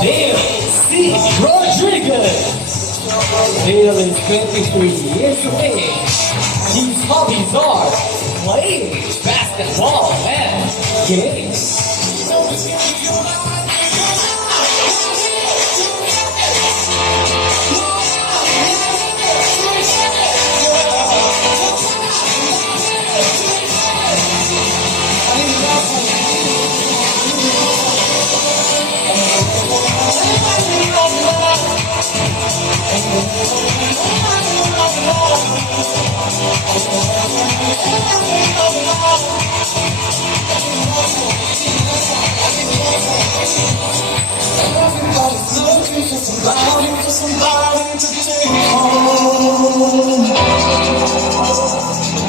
Dale C. Rodriguez. Dale is 23 years of age. His hobbies are playing basketball and games. Everybody's looking for somebody to take home.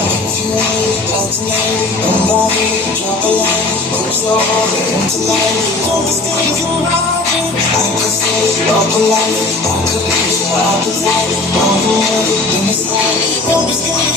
If you ain't out tonight, nobody drop a line. Put your heart into life. Don't mistake your mind. I could say up a life. I could leave you out of life. Don't do everything is right. Don't be scared.